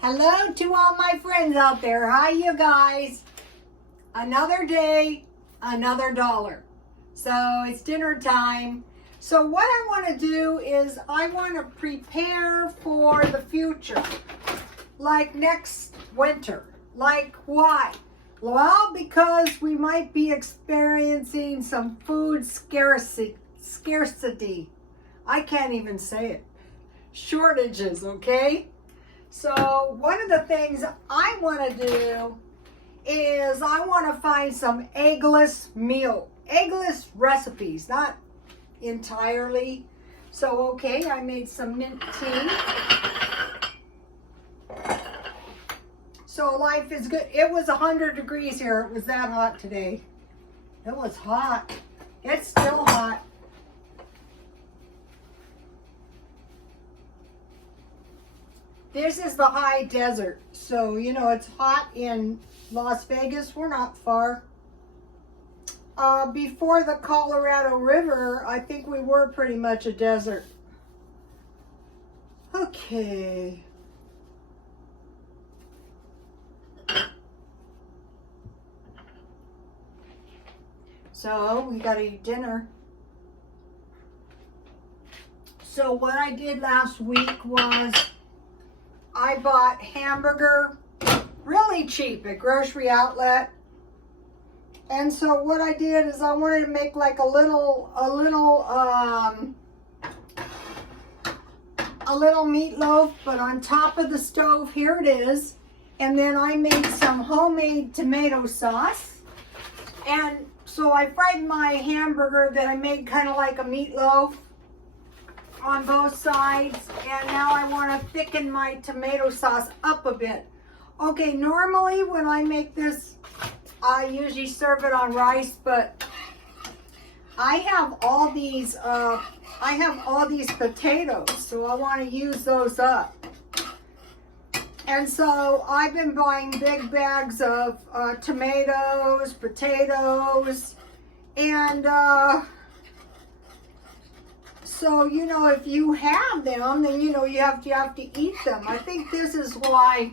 Hello to all my friends out there. Hi, you guys. Another day, another dollar. So it's dinner time. So what I want to do is I want to prepare for the future. Like next winter. Like why? Well, because we might be experiencing some food scarcity. I can't even say it. Shortages, okay? So one of the things I want to do is I want to find some eggless recipes, not entirely. So okay, I made some mint tea. So life is good. It was 100 degrees here. It was that hot today. It was hot. It's still hot. This is the high desert. So, you know, it's hot in Las Vegas. We're not far. Before the Colorado River, I think we were pretty much a desert. Okay. So, we gotta eat dinner. So, what I did last week was I bought hamburger really cheap at grocery outlet. And so what I did is I wanted to make like a little meatloaf, but on top of the stove, here it is. And then I made some homemade tomato sauce. And so I fried my hamburger that I made kind of like a meatloaf on both sides, and now I want to thicken my tomato sauce up a bit. Okay, normally when I make this, I usually serve it on rice, but I have all these potatoes, so I want to use those up. And so I've been buying big bags of tomatoes, potatoes, and so, you know, if you have them, then, you know, you have to eat them. I think this is why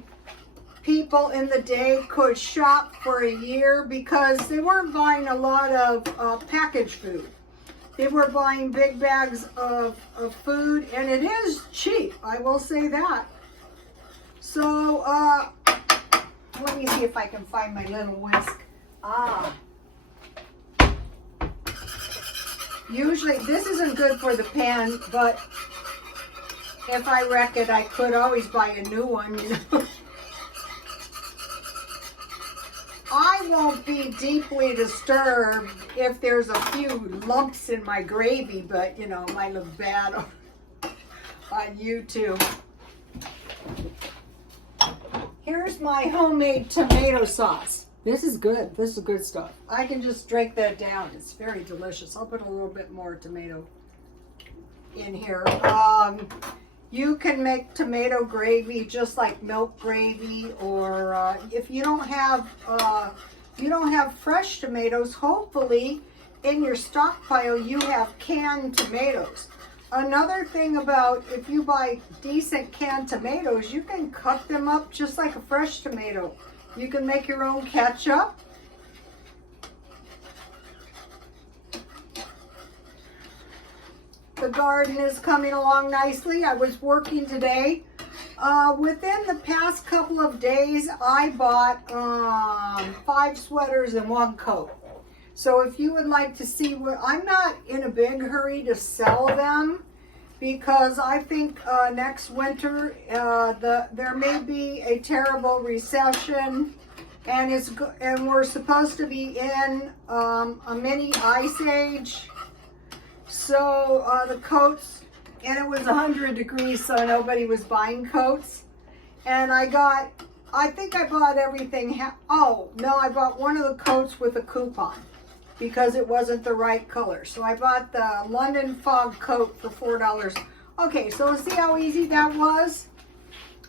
people in the day could shop for a year, because they weren't buying a lot of packaged food. They were buying big bags of food, and it is cheap. I will say that. So, let me see if I can find my little whisk. Usually, this isn't good for the pan, but if I wreck it, I could always buy a new one, you know. I won't be deeply disturbed if there's a few lumps in my gravy, but, you know, it might look bad on YouTube. Here's my homemade tomato sauce. This is good. This is good stuff. I can just drink that down. It's very delicious. I'll put a little bit more tomato in here. You can make tomato gravy just like milk gravy, or if you don't have fresh tomatoes, hopefully in your stockpile you have canned tomatoes. Another thing about if you buy decent canned tomatoes, you can cut them up just like a fresh tomato. You can make your own ketchup. The garden is coming along nicely. I was working today. Within the past couple of days, I bought 5 sweaters and 1 coat. So if you would like to see what, I'm not in a big hurry to sell them, because I think next winter there may be a terrible recession, and we're supposed to be in a mini ice age. So the coats, and it was 100 degrees, so nobody was buying coats. And I think I bought everything. Oh no, I bought one of the coats with a coupon, because it wasn't the right color. So I bought the London Fog coat for $4. Okay, so see how easy that was?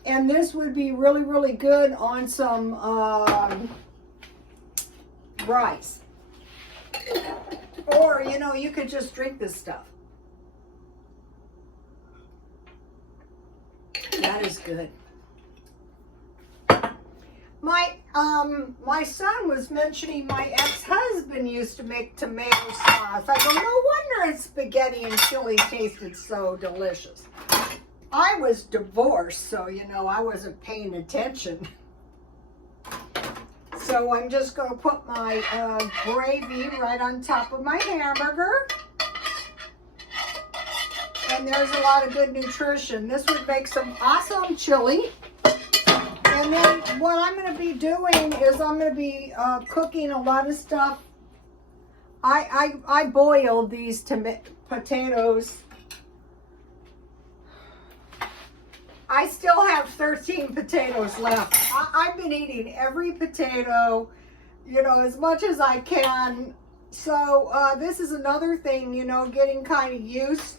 And this would be really, really good on some rice. Or, you know, you could just drink this stuff. That is good. My son was mentioning my ex-husband used to make tomato sauce. I go, no wonder his spaghetti and chili tasted so delicious. I was divorced, so you know I wasn't paying attention. So I'm just going to put my gravy right on top of my hamburger. And there's a lot of good nutrition. This would make some awesome chili. And then what I'm going to be doing is I'm going to be cooking a lot of stuff. I boiled these potatoes. I still have 13 potatoes left. I've been eating every potato, you know, as much as I can. So this is another thing, you know, getting kind of used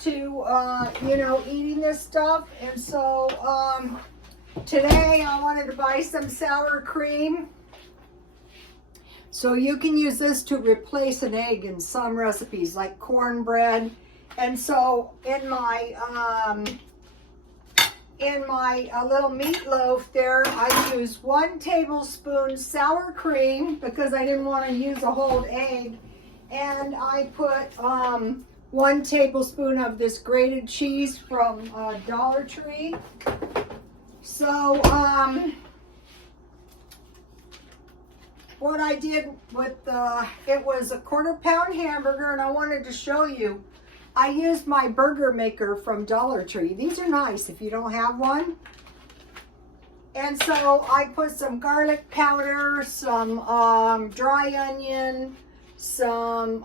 to, you know, eating this stuff. And so today I wanted to buy some sour cream. So you can use this to replace an egg in some recipes like cornbread. And so in my little meatloaf there, I use 1 tablespoon sour cream because I didn't want to use a whole egg. And I put 1 tablespoon of this grated cheese from Dollar Tree. So what I did with it was a 1/4 pound hamburger, and I wanted to show you. I used my burger maker from Dollar Tree. These are nice if you don't have one. And so I put some garlic powder, some dry onion, some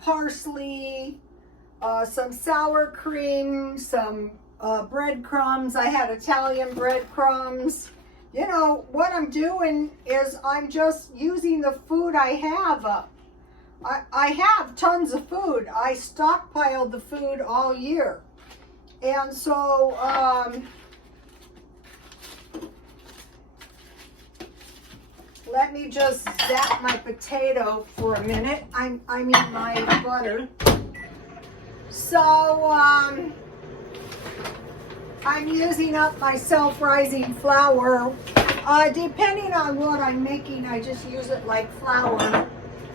parsley, some sour cream, some breadcrumbs. I had Italian breadcrumbs. You know, what I'm doing is I'm just using the food I have up. I have tons of food. I stockpiled the food all year. And so, let me just zap my potato for a minute. I mean my butter. So, I'm using up my self-rising flour. Depending on what I'm making, I just use it like flour.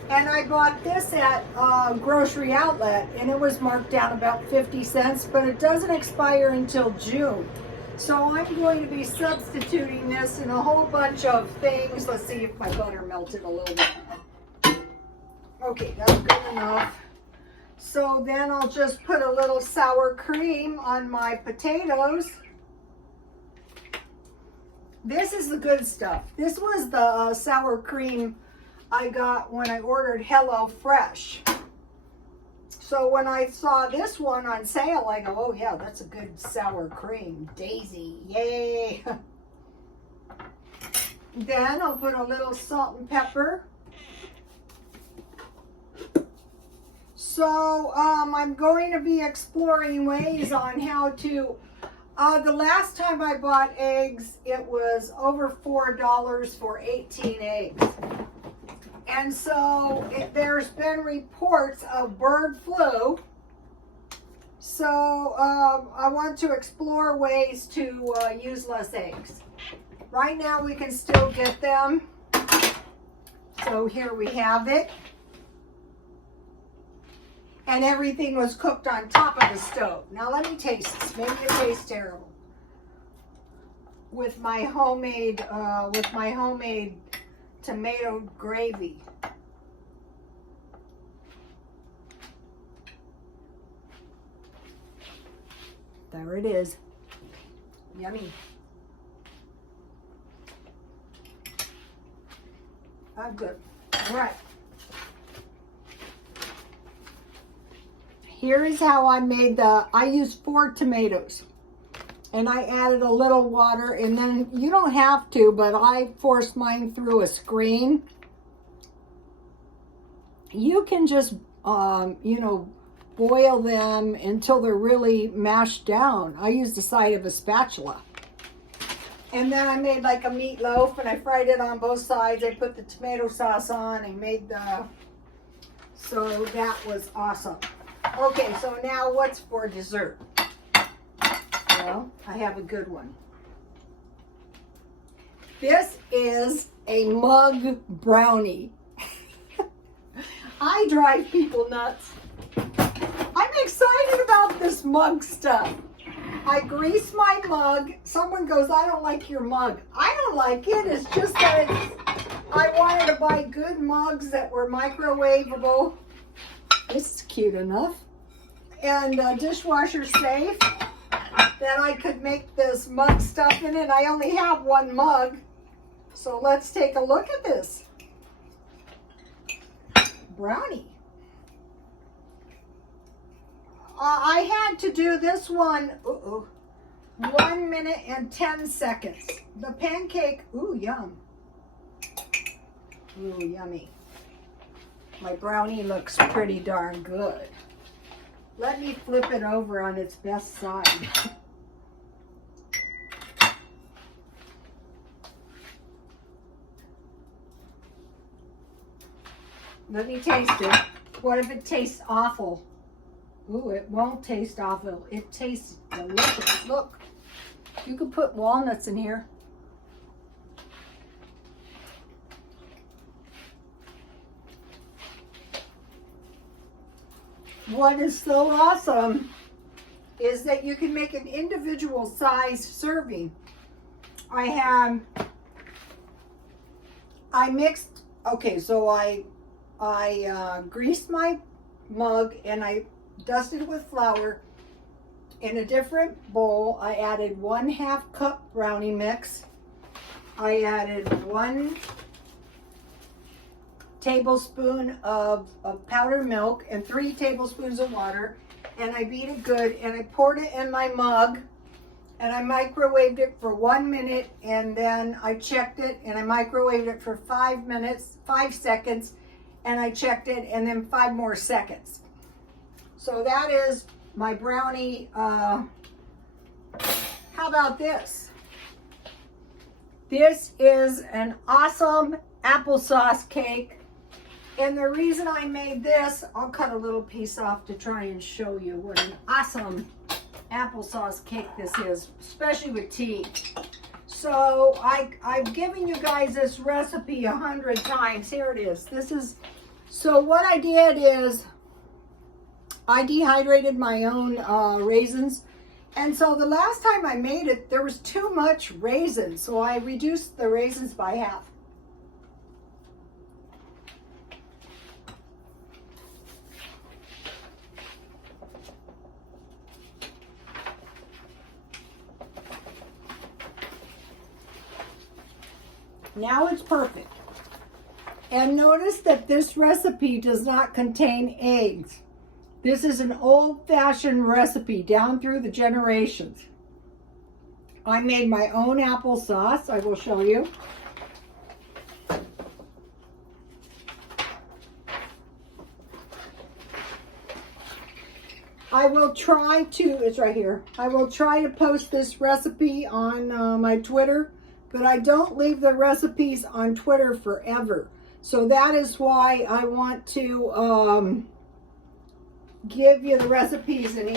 And I bought this at Grocery Outlet, and it was marked down about 50 cents, but it doesn't expire until June. So I'm going to be substituting this in a whole bunch of things. Let's see if my butter melted a little bit. Okay, that's good enough. So then I'll just put a little sour cream on my potatoes. This is the good stuff. This was the sour cream I got when I ordered Hello Fresh. So when I saw this one on sale, I go, oh yeah, that's a good sour cream. Daisy, yay. Then I'll put a little salt and pepper. So I'm going to be exploring ways on how to, the last time I bought eggs, it was over $4 for 18 eggs. And so there's been reports of bird flu. So I want to explore ways to use less eggs. Right now we can still get them. So here we have it. And everything was cooked on top of the stove. Now let me taste this. Maybe it tastes terrible. With my homemade tomato gravy. There it is. Yummy. I'm good. All right. Here is how I made I used 4 tomatoes. And I added a little water, and then you don't have to, but I forced mine through a screen. You can just, you know, boil them until they're really mashed down. I used the side of a spatula. And then I made like a meatloaf, and I fried it on both sides. I put the tomato sauce on and made so that was awesome. Okay, so now what's for dessert? Well, I have a good one. This is a mug brownie. I drive people nuts. I'm excited about this mug stuff. I grease my mug. Someone goes, I don't like your mug. I don't like it. It's just that I wanted to buy good mugs that were microwavable. This is cute enough. And dishwasher safe. That I could make this mug stuff in it. I only have one mug. So let's take a look at this. Brownie. I had to do this one, 1 minute and 10 seconds. The pancake, ooh, yum. Ooh, yummy. My brownie looks pretty darn good. Let me flip it over on its best side. Let me taste it. What if it tastes awful? Ooh, it won't taste awful. It tastes delicious. Look, you could put walnuts in here. What is so awesome is that you can make an individual size serving. I mixed, okay, so I greased my mug and I dusted it with flour. In a different bowl, I added 1/2 cup brownie mix. I added 1 tablespoon of powdered milk and 3 tablespoons of water, and I beat it good, and I poured it in my mug, and I microwaved it for 1 minute, and then I checked it, and I microwaved it for 5 seconds, and I checked it, and then 5 more seconds. So that is my brownie. How about this? This is an awesome applesauce cake. And the reason I made this, I'll cut a little piece off to try and show you what an awesome applesauce cake this is, especially with tea. So I've given you guys this recipe 100 times. Here it is. So what I did is I dehydrated my own raisins. And so the last time I made it, there was too much raisins. So I reduced the raisins by half. Now it's perfect. And notice that this recipe does not contain eggs. This is an old-fashioned recipe down through the generations. I made my own applesauce. I will show you. I will try to, it's right here. I will try to post this recipe on my Twitter, but I don't leave the recipes on Twitter forever. So that is why I want to give you the recipes in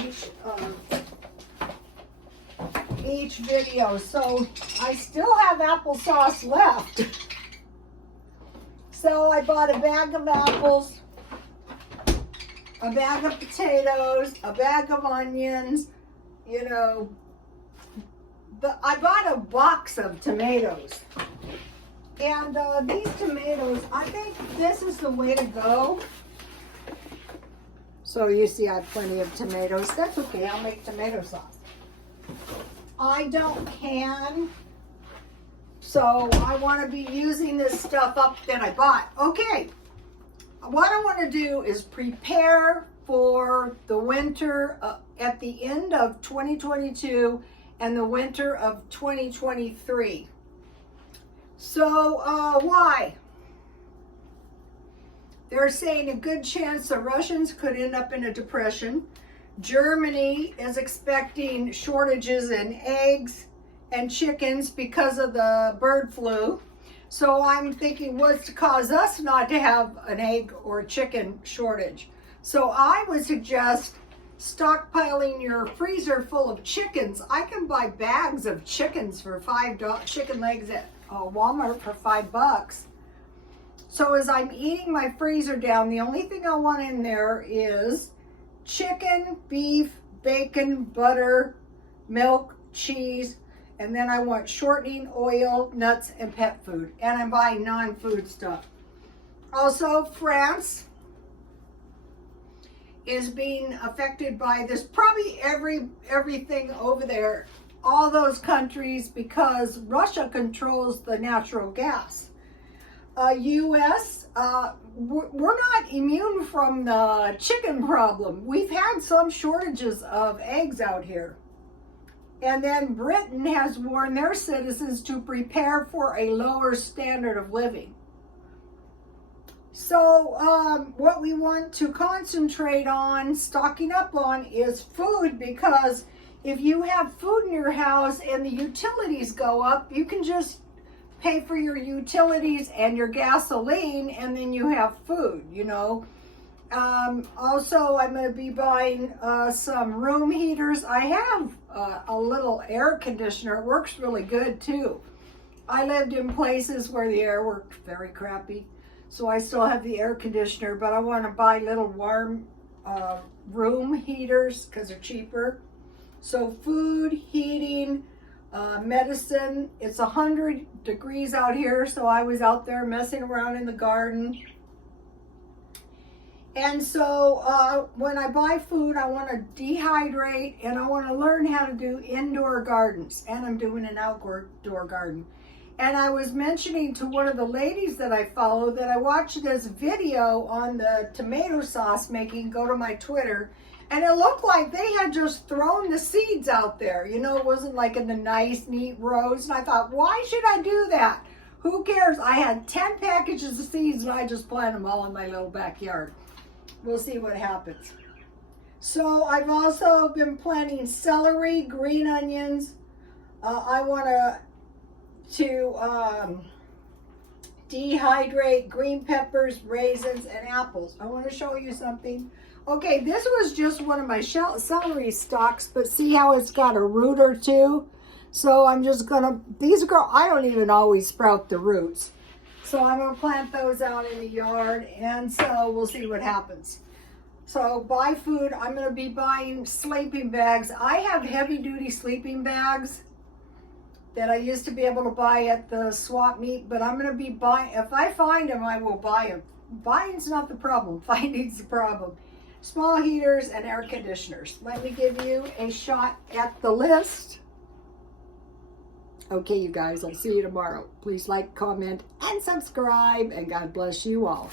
each video. So I still have applesauce left. So I bought a bag of apples, a bag of potatoes, a bag of onions, you know. I bought a box of tomatoes. And these tomatoes, I think this is the way to go. So you see I have plenty of tomatoes. That's okay, I'll make tomato sauce. I don't can, so I want to be using this stuff up that I bought. Okay, what I want to do is prepare for the winter at the end of 2022 and the winter of 2023. So why? They're saying a good chance the Russians could end up in a depression. Germany is expecting shortages in eggs and chickens because of the bird flu. So I'm thinking, what's to cause us not to have an egg or chicken shortage? So I would suggest stockpiling your freezer full of chickens. I can buy bags of chickens for $5, chicken legs at Walmart for $5. So as I'm eating my freezer down, the only thing I want in there is chicken, beef, bacon, butter, milk, cheese, and then I want shortening, oil, nuts, and pet food. And I'm buying non-food stuff. Also, France is being affected by this, probably everything over there, all those countries, because Russia controls the natural gas. US, we're not immune from the chicken problem. We've had some shortages of eggs out here. And then Britain has warned their citizens to prepare for a lower standard of living. So what we want to concentrate on, stocking up on, is food, because if you have food in your house and the utilities go up, you can just pay for your utilities and your gasoline, and then you have food, you know. Also, I'm going to be buying some room heaters. I have a little air conditioner. It works really good too. I lived in places where the air worked very crappy, so I still have the air conditioner, but I want to buy little warm room heaters because they're cheaper. So food, heating, medicine. It's 100 degrees out here, so I was out there messing around in the garden. And so when I buy food, I want to dehydrate, and I want to learn how to do indoor gardens, and I'm doing an outdoor garden. And I was mentioning to one of the ladies that I follow that I watched this video on the tomato sauce making. Go to my Twitter, and it looked like they had just thrown the seeds out there. You know, it wasn't like in the nice, neat rows. And I thought, why should I do that? Who cares? I had 10 packages of seeds, and I just planted them all in my little backyard. We'll see what happens. So I've also been planting celery, green onions. I want to dehydrate green peppers, raisins, and apples. I want to show you something. Okay, this was just one of my celery stalks, but see how it's got a root or two? So I'm just gonna, I don't even always sprout the roots. So I'm gonna plant those out in the yard, and so we'll see what happens. So buy food. I'm gonna be buying sleeping bags. I have heavy duty sleeping bags that I used to be able to buy at the swap meet, but I'm gonna be buying, if I find them, I will buy them. Buying's not the problem, finding's the problem. Small heaters and air conditioners. Let me give you a shot at the list. Okay, you guys, I'll see you tomorrow. Please like, comment, and subscribe, and God bless you all.